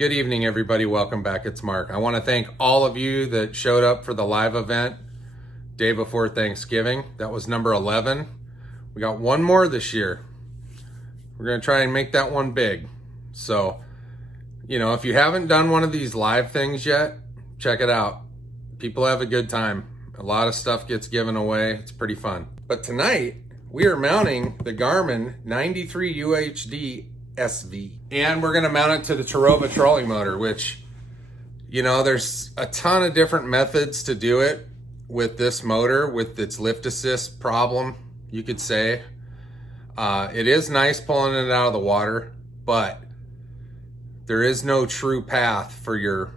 Good evening, everybody. Welcome back. It's Mark. I want to thank all of you that showed up for the live event day before Thanksgiving. That was number 11. We got one more this year. We're going to try and make that one big. So, if you haven't done one of these live things yet, check it out. People have a good time. A lot of stuff gets given away. It's pretty fun. But tonight, we are mounting the Garmin 93 UHD SV. And we're going to mount it to the Terrova trolling motor, which, there's a ton of different methods to do it with this motor, with its lift assist problem, you could say. It is nice pulling it out of the water, but there is no true path for your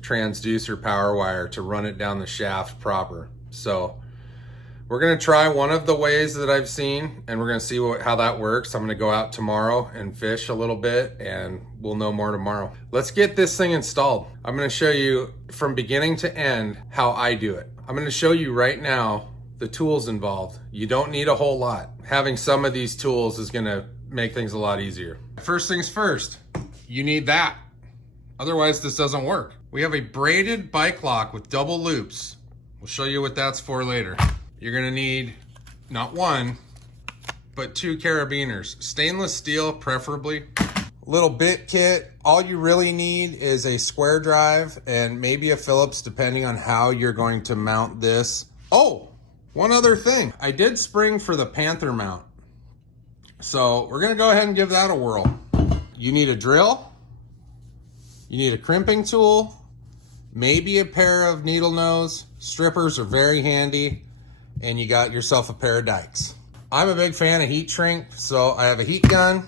transducer power wire to run it down the shaft proper. So we're going to try one of the ways that I've seen, and we're going to see how that works. I'm going to go out tomorrow and fish a little bit, and we'll know more tomorrow. Let's get this thing installed. I'm going to show you from beginning to end how I do it. I'm going to show you right now the tools involved. You don't need a whole lot. Having some of these tools is going to make things a lot easier. First things first, you need that. Otherwise, this doesn't work. We have a braided bike lock with double loops. We'll show you what that's for later. You're gonna need not one, but 2 carabiners. Stainless steel, preferably. Little bit kit. All you really need is a square drive and maybe a Phillips, depending on how you're going to mount this. Oh, one other thing. I did spring for the Panther mount. So we're gonna go ahead and give that a whirl. You need a drill. You need a crimping tool. Maybe a pair of needle nose. Strippers are very handy. And you got yourself a pair of dikes. I'm a big fan of heat shrink, so I have a heat gun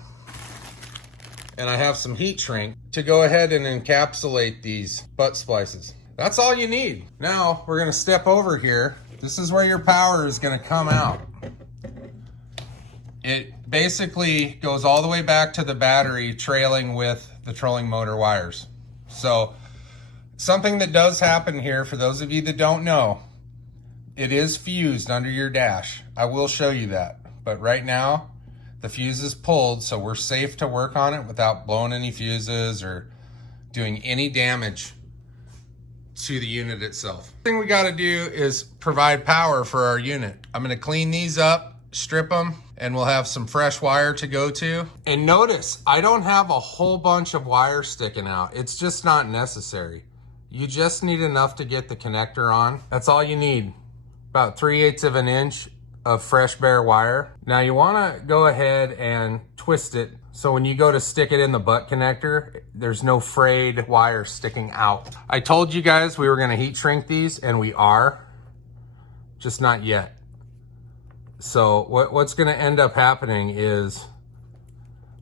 and I have some heat shrink to go ahead and encapsulate these butt splices. That's all you need. Now we're gonna step over here. This is where your power is gonna come out. It basically goes all the way back to the battery, trailing with the trolling motor wires. So something that does happen here, for those of you that don't know, it is fused under your dash. I will show you that. But right now, the fuse is pulled, so we're safe to work on it without blowing any fuses or doing any damage to the unit itself. The thing we gotta do is provide power for our unit. I'm gonna clean these up, strip them, and we'll have some fresh wire to go to. And notice, I don't have a whole bunch of wire sticking out. It's just not necessary. You just need enough to get the connector on. That's all you need. About 3/8 of an inch of fresh bare wire. Now you wanna go ahead and twist it so when you go to stick it in the butt connector, there's no frayed wire sticking out. I told you guys we were gonna heat shrink these, and we are, just not yet. So what's gonna end up happening is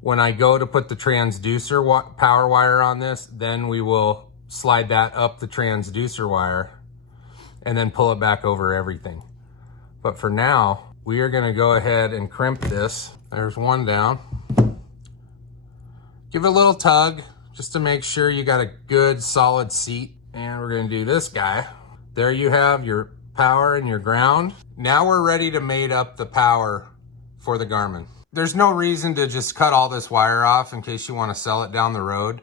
when I go to put the transducer power wire on this, then we will slide that up the transducer wire and then pull it back over everything. But for now, we are gonna go ahead and crimp this. There's one down. Give it a little tug just to make sure you got a good solid seat. And we're gonna do this guy. There you have your power and your ground. Now we're ready to mate up the power for the Garmin. There's no reason to just cut all this wire off in case you wanna sell it down the road.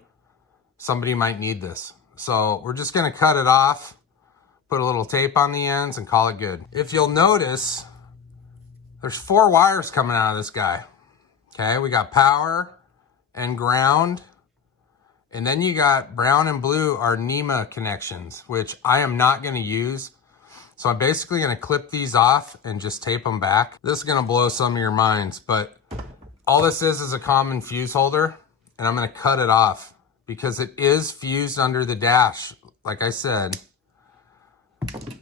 Somebody might need this. So we're just gonna cut it off, put a little tape on the ends, and call it good. If you'll notice, there's 4 wires coming out of this guy. Okay, we got power and ground, and then you got brown and blue are NEMA connections, which I am not gonna use. So I'm basically gonna clip these off and just tape them back. This is gonna blow some of your minds, but all this is a common fuse holder, and I'm gonna cut it off because it is fused under the dash, like I said,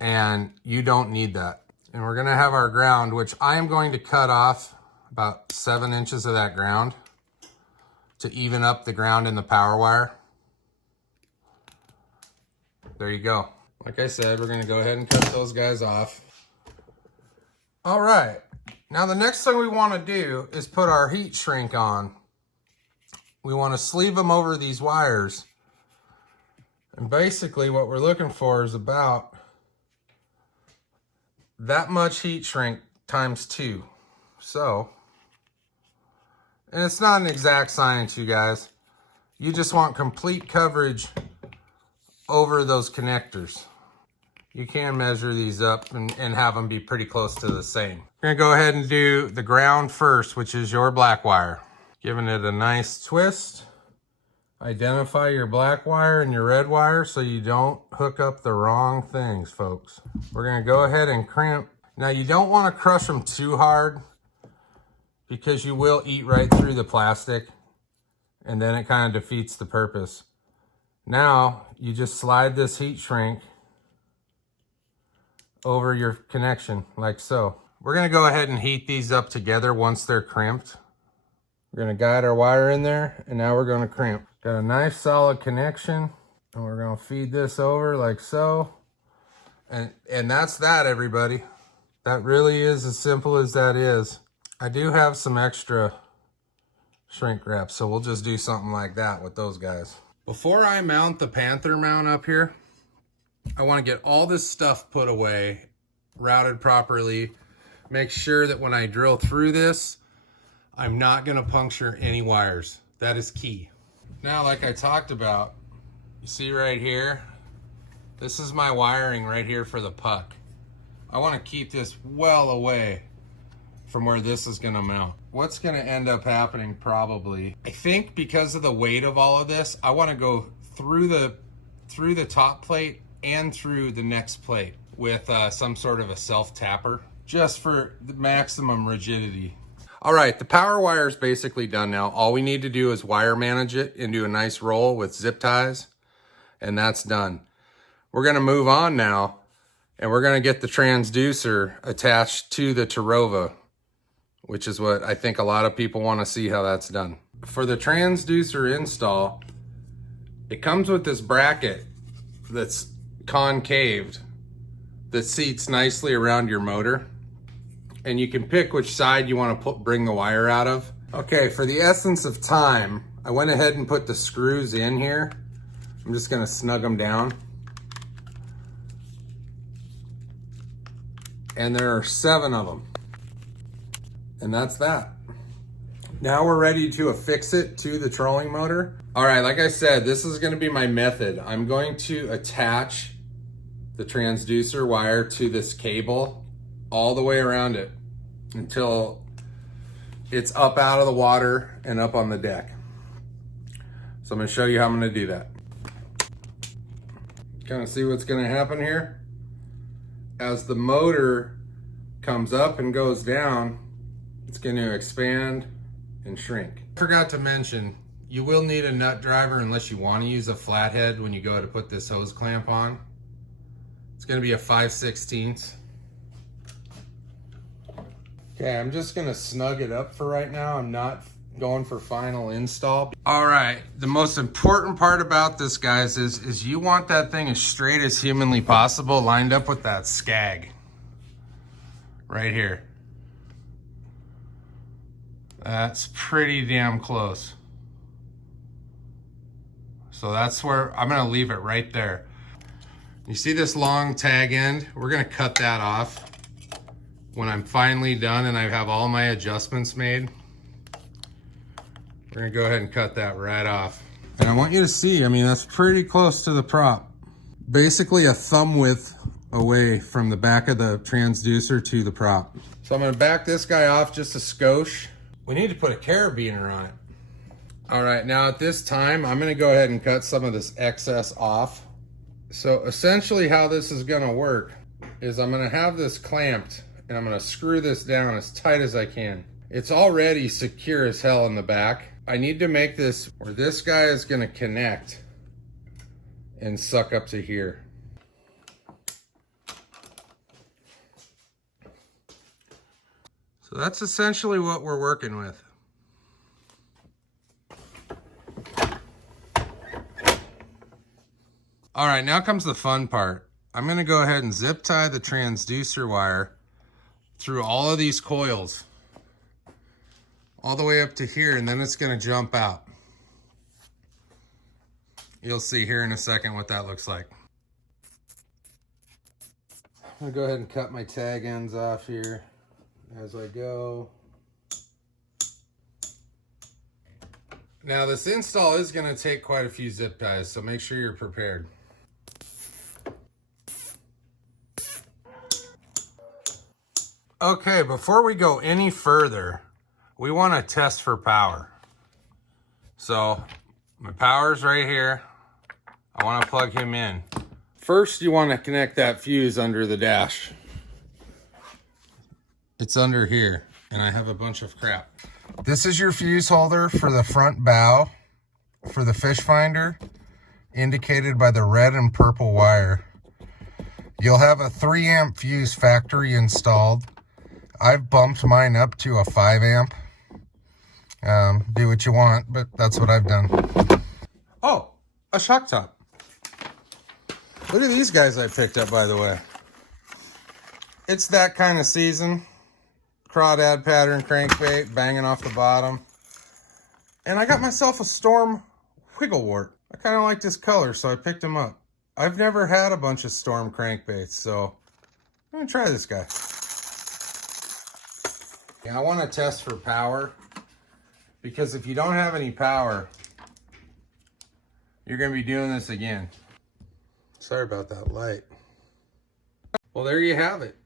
and you don't need that. And we're gonna have our ground, which I am going to cut off about 7 inches of that ground to even up the ground in the power wire. There you go. Like I said, we're gonna go ahead and cut those guys off. All right, now the next thing we wanna do is put our heat shrink on. We wanna sleeve them over these wires. And basically what we're looking for is about that much heat shrink times 2. So, and it's not an exact science, you guys. You just want complete coverage over those connectors. You can measure these up and have them be pretty close to the same. We're gonna go ahead and do the ground first, which is your black wire. Giving it a nice twist. Identify your black wire and your red wire so you don't hook up the wrong things, folks. We're gonna go ahead and crimp. Now you don't wanna crush them too hard because you will eat right through the plastic and then it kind of defeats the purpose. Now you just slide this heat shrink over your connection like so. We're gonna go ahead and heat these up together once they're crimped. We're gonna guide our wire in there and now we're gonna crimp. Got a nice solid connection and we're gonna feed this over like so. And that's that, everybody. That really is as simple as that is. I do have some extra shrink wrap, so we'll just do something like that with those guys. Before I mount the Panther mount up here, I want to get all this stuff put away, routed properly, make sure that when I drill through this, I'm not going to puncture any wires. That is key. Now, like I talked about, you see right here, this is my wiring right here for the puck. I want to keep this well away from where this is going to mount. What's going to end up happening probably, I think because of the weight of all of this, I want to go through the top plate and through the next plate with some sort of a self-tapper, just for the maximum rigidity. All right, the power wire is basically done now. All we need to do is wire manage it into a nice roll with zip ties, and that's done. We're gonna move on now, and we're gonna get the transducer attached to the Terrova, which is what I think a lot of people wanna see how that's done. For the transducer install, it comes with this bracket that's concaved that seats nicely around your motor, and you can pick which side you want to bring the wire out of. Okay, for the essence of time, I went ahead and put the screws in here. I'm just going to snug them down, and there are 7 of them, and that's that. Now we're ready to affix it to the trolling motor. All right, like I said, this is going to be my method. I'm going to attach the transducer wire to this cable all the way around it until it's up out of the water and up on the deck. So I'm going to show you how I'm going to do that. Kind of see what's going to happen here. As the motor comes up and goes down, it's going to expand and shrink. I forgot to mention, you will need a nut driver unless you want to use a flathead when you go to put this hose clamp on. It's going to be a 5/16. Okay, I'm just going to snug it up for right now. I'm not going for final install. All right, the most important part about this, guys, is you want that thing as straight as humanly possible, lined up with that scag right here. That's pretty damn close. So that's where I'm going to leave it right there. You see this long tag end? We're going to cut that off when I'm finally done and I have all my adjustments made. We're going to go ahead and cut that right off. And I want you to see, I mean, that's pretty close to the prop. Basically a thumb width away from the back of the transducer to the prop. So I'm going to back this guy off just a skosh. We need to put a carabiner on it. All right, now at this time, I'm going to go ahead and cut some of this excess off. So essentially how this is going to work is I'm going to have this clamped and I'm going to screw this down as tight as I can. It's already secure as hell in the back. I need to make this where this guy is going to connect and suck up to here. So that's essentially what we're working with. All right, now comes the fun part. I'm going to go ahead and zip tie the transducer wire through all of these coils all the way up to here, and then it's going to jump out. You'll see here in a second what that looks like. I'm going to go ahead and cut my tag ends off here as I go. Now this install is going to take quite a few zip ties, so make sure you're prepared. Okay, before we go any further, we want to test for power. So my power's right here. I want to plug him in. First, you want to connect that fuse under the dash. It's under here, and I have a bunch of crap. This is your fuse holder for the front bow for the fish finder, indicated by the red and purple wire. You'll have a 3 amp fuse factory installed. I've bumped mine up to a 5 amp. Do what you want, but that's what I've done. Oh, a shock top. Look at these guys I picked up, by the way. It's that kind of season. Crawdad pattern crankbait, banging off the bottom. And I got myself a Storm Wigglewort. I kind of like this color, so I picked him up. I've never had a bunch of Storm crankbaits, so I'm gonna try this guy. Yeah, I want to test for power, because if you don't have any power, you're gonna be doing this again. Sorry about that light. Well, there you have it.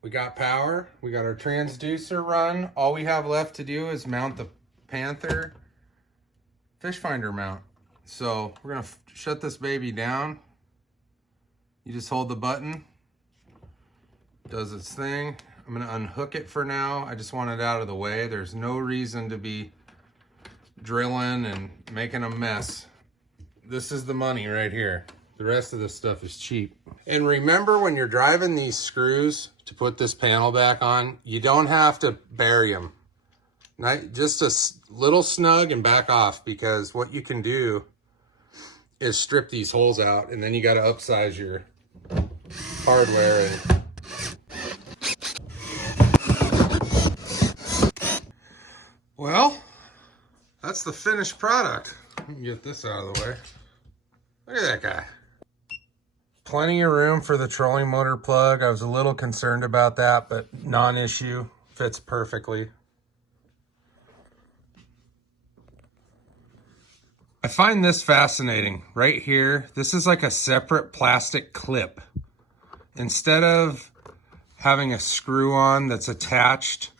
We got power, we got our transducer run. All we have left to do is mount the Panther fish finder mount. So we're gonna shut this baby down. You just hold the button, does its thing. I'm gonna unhook it for now. I just want it out of the way. There's no reason to be drilling and making a mess. This is the money right here. The rest of this stuff is cheap. And remember, when you're driving these screws to put this panel back on, you don't have to bury them. Just a little snug and back off, because what you can do is strip these holes out, and then you got to upsize your hardware. Well, that's the finished product. Let me get this out of the way. Look at that guy. Plenty of room for the trolling motor plug. I was a little concerned about that, but non-issue. Fits perfectly. I find this fascinating. Right here, this is like a separate plastic clip. Instead of having a screw on that's attached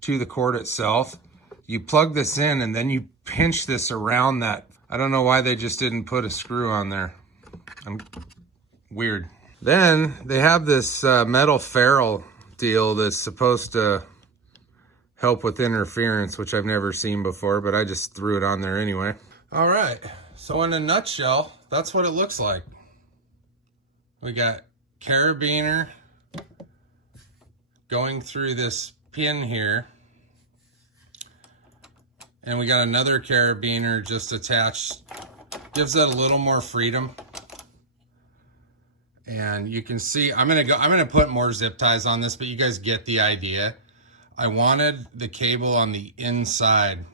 to the cord itself, you plug this in and then you pinch this around that. I don't know why they just didn't put a screw on there. Weird. Then they have this metal ferrule deal that's supposed to help with interference, which I've never seen before, but I just threw it on there anyway. All right, so in a nutshell, that's what it looks like. We got carabiner going through this pin here, and we got another carabiner just attached. Gives it a little more freedom. And you can see, I'm gonna put more zip ties on this, but you guys get the idea. I wanted the cable on the inside,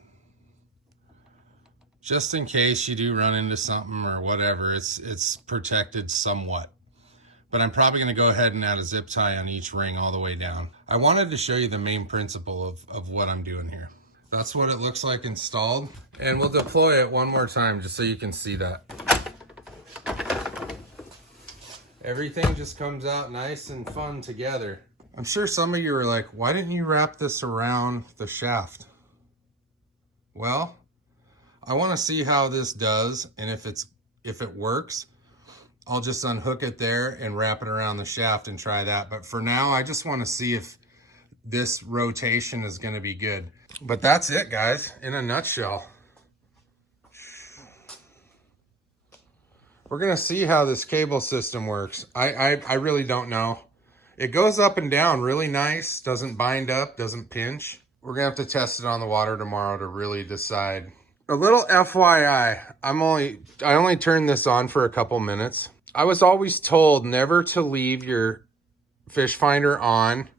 just in case you do run into something or whatever. It's protected somewhat. But I'm probably gonna go ahead and add a zip tie on each ring all the way down. I wanted to show you the main principle of what I'm doing here. That's what it looks like installed. And we'll deploy it one more time just so you can see that. Everything just comes out nice and fun together. I'm sure some of you are like, why didn't you wrap this around the shaft? Well, I want to see how this does, and if it works, I'll just unhook it there and wrap it around the shaft and try that. But for now, I just want to see if this rotation is going to be good. But that's it, guys, in a nutshell. We're gonna see how this cable system works. I really don't know. It goes up and down really nice, doesn't bind up, doesn't pinch. We're gonna have to test it on the water tomorrow to really decide. A little FYI, I only turned this on for a couple minutes. I was always told never to leave your fish finder on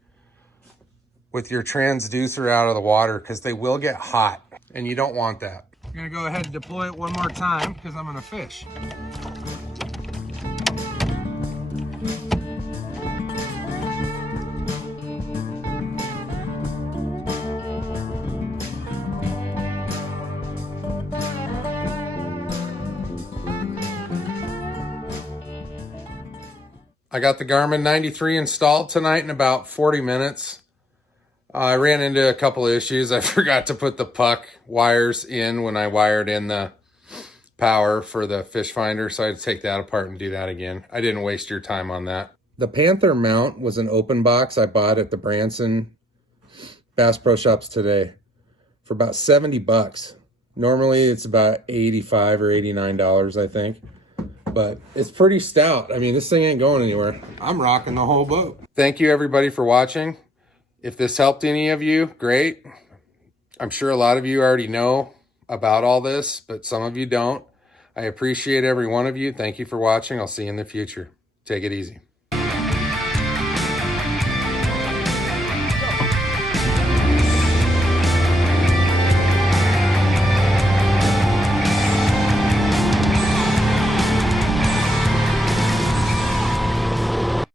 with your transducer out of the water, because they will get hot and you don't want that. I'm gonna go ahead and deploy it one more time because I'm gonna fish. I got the Garmin 93 installed tonight in about 40 minutes. I ran into a couple of issues. I forgot to put the puck wires in when I wired in the power for the fish finder, so I had to take that apart and do that again. I didn't waste your time on that. The Panther mount was an open box I bought at the Branson Bass Pro Shops today for about 70 bucks. Normally it's about $85 or $89, I think. But it's pretty stout. I mean, this thing ain't going anywhere. I'm rocking the whole boat. Thank you everybody for watching. If this helped any of you, great. I'm sure a lot of you already know about all this, but some of you don't. I appreciate every one of you. Thank you for watching. I'll see you in the future. Take it easy.